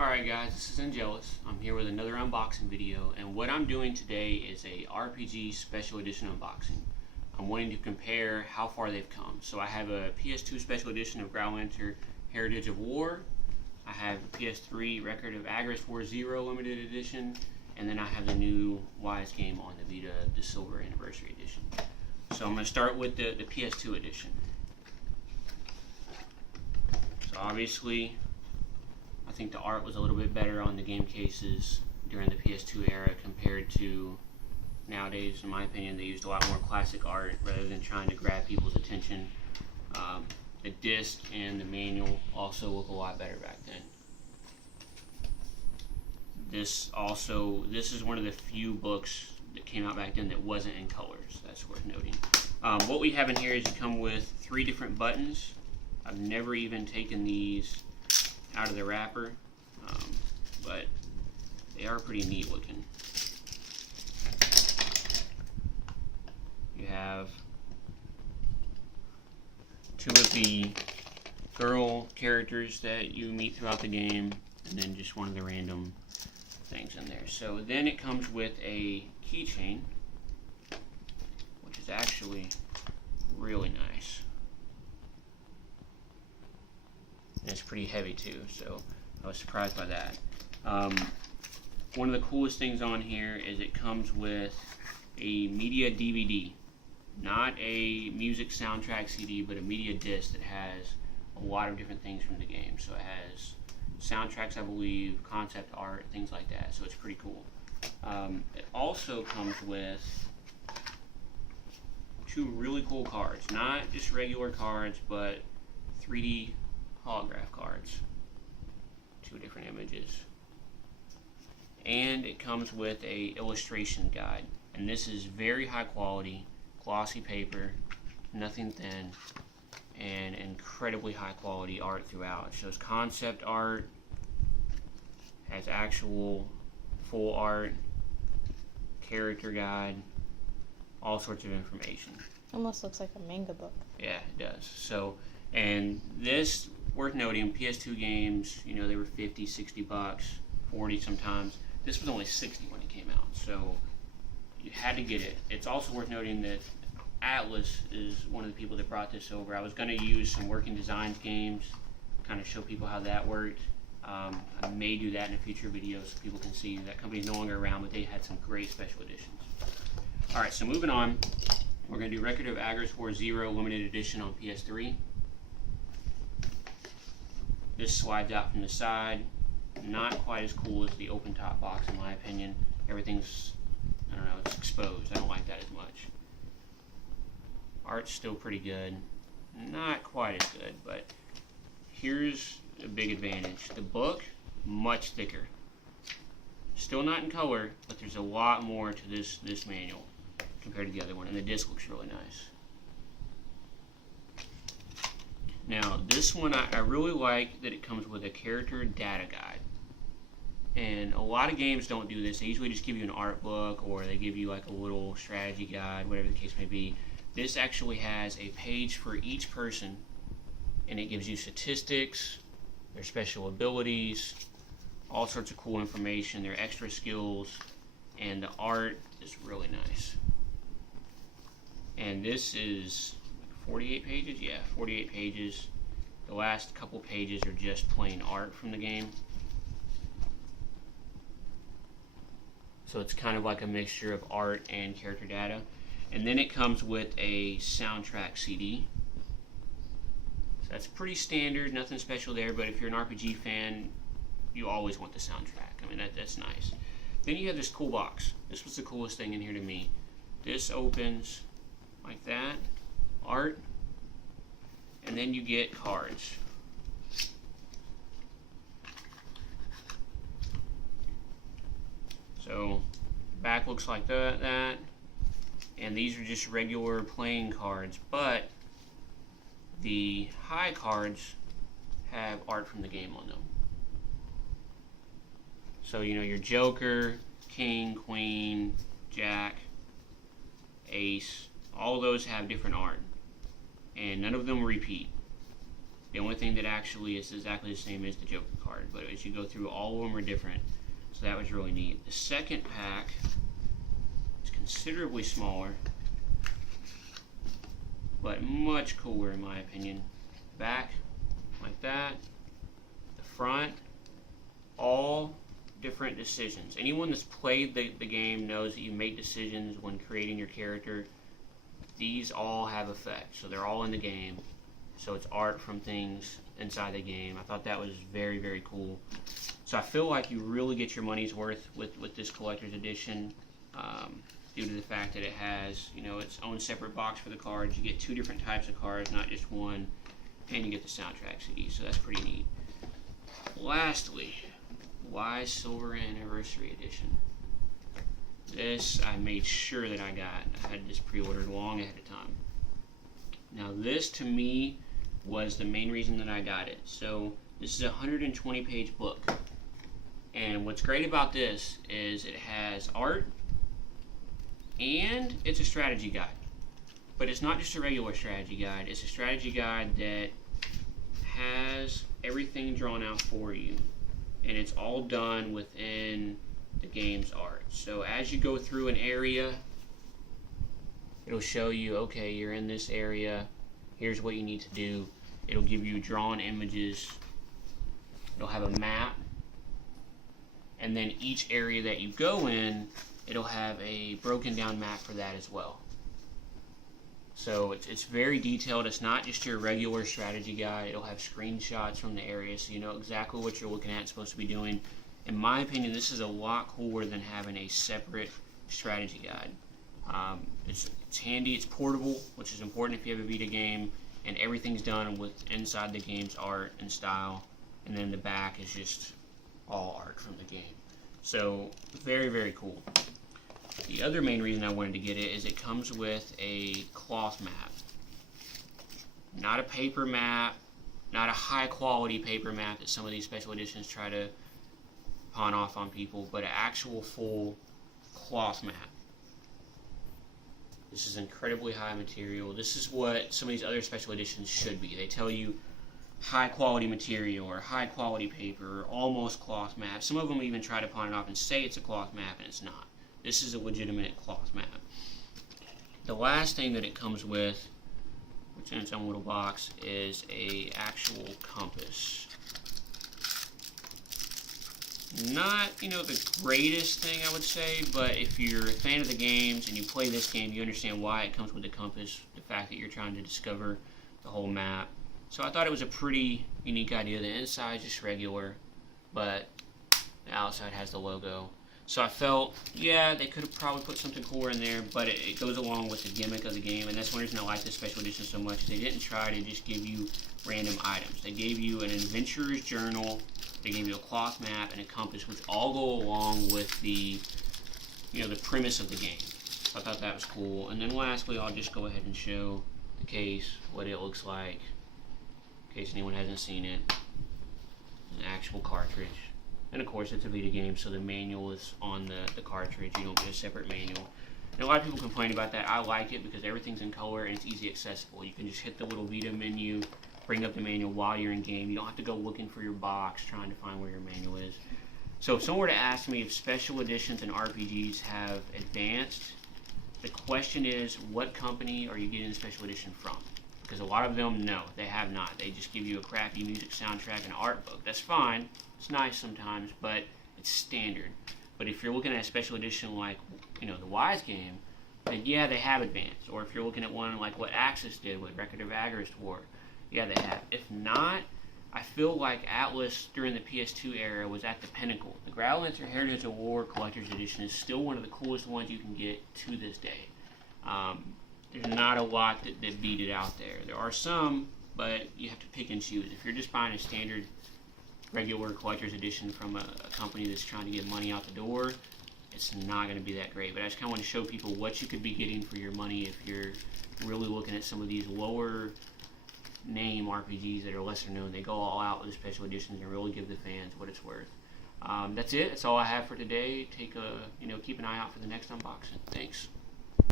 Alright guys, this is Angelus. I'm here with another unboxing video, and what I'm doing today is a RPG Special Edition unboxing. I'm wanting to compare how far they've come. So I have a PS2 Special Edition of Growlanser Heritage of War, I have the PS3 Record of Agarest 4.0 Limited Edition, and then I have the new Wise game on the Vita, the Silver Anniversary Edition. So I'm going to start with the PS2 edition. So obviously, I think the art was a little bit better on the game cases during the PS2 era compared to nowadays. In my opinion, they used a lot more classic art rather than trying to grab people's attention. The disc and the manual also look a lot better back then. This is one of the few books that came out back then that wasn't in colors. That's worth noting. What we have in here is you come with 3 different buttons. I've never even taken these out of the wrapper, but they are pretty neat looking. You have 2 of the girl characters that you meet throughout the game, and then just one of the random things in there. So then it comes with a keychain, which is actually really nice. And it's pretty heavy too, so I was surprised by that. One of the coolest things on here is it comes with a media DVD. Not a music soundtrack CD, but a media disc that has a lot of different things from the game. So it has soundtracks, I believe, concept art, things like that. So it's pretty cool. It also comes with 2 really cool cards. Not just regular cards, but 3D holograph cards. 2 different images. And it comes with a illustration guide. And this is very high quality, glossy paper, nothing thin, and incredibly high quality art throughout. It shows concept art, has actual full art, character guide, all sorts of information. Almost looks like a manga book. Yeah, it does. So, and this, worth noting, PS2 games, you know, they were 50, 60 bucks, 40 sometimes. This was only 60 when it came out, so you had to get it. It's also worth noting that Atlas is one of the people that brought this over. I was going to use some working designs games, kind of show people how that worked. I may do that in a future video so people can see. That company's no longer around, but they had some great special editions. Alright, so moving on, we're going to do Record of Agarest 4.0 Limited Edition on PS3. This slides out from the side. Not quite as cool as the open top box in my opinion. Everything's, I don't know, it's exposed. I don't like that as much. Art's still pretty good. Not quite as good, but here's a big advantage. The book, much thicker. Still not in color, but there's a lot more to this manual compared to the other one, and the disc looks really nice. Now, this one I really like that it comes with a character data guide. And a lot of games don't do this. They usually just give you an art book, or they give you like a little strategy guide, whatever the case may be. This actually has a page for each person, and it gives you statistics, their special abilities, all sorts of cool information, their extra skills, and the art is really nice. And this is 48 pages? Yeah, 48 pages. The last couple pages are just plain art from the game. So it's kind of like a mixture of art and character data. And then it comes with a soundtrack CD. So that's pretty standard, nothing special there, but if you're an RPG fan, you always want the soundtrack. I mean, that's nice. Then you have this cool box. This was the coolest thing in here to me. This opens like that, art, and then you get cards. So, back looks like that. And these are just regular playing cards, but the high cards have art from the game on them. So, you know, your Joker, King, Queen, Jack, Ace, all those have different art. And none of them repeat. The only thing that actually is exactly the same is the Joker card, but as you go through, all of them are different. So that was really neat. The second pack is considerably smaller, but much cooler in my opinion. Back, like that. The front, all different decisions. Anyone that's played the game knows that you make decisions when creating your character. These all have effect, so they're all in the game. So it's art from things inside the game. I thought that was very, very cool. So I feel like you really get your money's worth with this collector's edition, due to the fact that it has, you know, its own separate box for the cards. You get 2 different types of cards, not just one, and you get the soundtrack CD. So that's pretty neat. Lastly, Wise Silver Anniversary Edition. This I made sure that I got. I had this pre-ordered long ahead of time. Now this to me was the main reason that I got it. So this is a 120 page book, and what's great about this is it has art and it's a strategy guide. But it's not just a regular strategy guide, it's a strategy guide that has everything drawn out for you, and it's all done within the game's art. So as you go through an area, it'll show you, okay, you're in this area, here's what you need to do. It'll give you drawn images, it'll have a map, and then each area that you go in, it'll have a broken down map for that as well. So it's very detailed. It's not just your regular strategy guide. It'll have screenshots from the area so you know exactly what you're looking at and supposed to be doing. In my opinion, this is a lot cooler than having a separate strategy guide. It's handy, it's portable, which is important if you have a Vita game, and everything's done with inside the game's art and style, and then the back is just all art from the game. So very, very cool. The other main reason I wanted to get it is it comes with a cloth map. Not a paper map, not a high quality paper map that some of these special editions try to pawn off on people, but an actual full cloth map. This is incredibly high material. This is what some of these other special editions should be. They tell you high quality material or high quality paper or almost cloth map. Some of them even try to pawn it off and say it's a cloth map, and it's not. This is a legitimate cloth map. The last thing that it comes with, which in its own little box, is a actual compass. Not, you know, the greatest thing I would say, but if you're a fan of the games and you play this game, you understand why it comes with the compass, the fact that you're trying to discover the whole map. So I thought it was a pretty unique idea. The inside is just regular, but the outside has the logo. So I felt, yeah, they could have probably put something cooler in there, but it goes along with the gimmick of the game, and that's one reason I like this special edition so much. They didn't try to just give you random items. They gave you an adventurer's journal, they gave you a cloth map, and a compass, which all go along with the, you know, the premise of the game. So I thought that was cool. And then lastly, I'll just go ahead and show the case, what it looks like, in case anyone hasn't seen it. An actual cartridge. And of course it's a Vita game, so the manual is on the cartridge. You don't get a separate manual. And a lot of people complain about that. I like it because everything's in color and it's easy accessible. You can just hit the little Vita menu, bring up the manual while you're in game. You don't have to go looking for your box trying to find where your manual is. So if someone were to ask me if special editions and RPGs have advanced, the question is, what company are you getting the special edition from? Because a lot of them, no, they have not. They just give you a crappy music soundtrack and art book. That's fine. It's nice sometimes, but it's standard. But if you're looking at a special edition like, you know, the Wise game, then yeah, they have advanced. Or if you're looking at one like what Axis did with Record of Agarest War, yeah, they have. If not, I feel like Atlas during the PS2 era was at the pinnacle. The Growlanser Heritage of War Collector's Edition is still one of the coolest ones you can get to this day. There's not a lot that beat it out there. There are some, but you have to pick and choose. If you're just buying a standard regular collector's edition from a company that's trying to get money out the door, it's not going to be that great. But I just kind of want to show people what you could be getting for your money if you're really looking at some of these lower name RPGs that are lesser known. They go all out with the special editions and really give the fans what it's worth. That's it. That's all I have for today. Keep an eye out for the next unboxing. Thanks.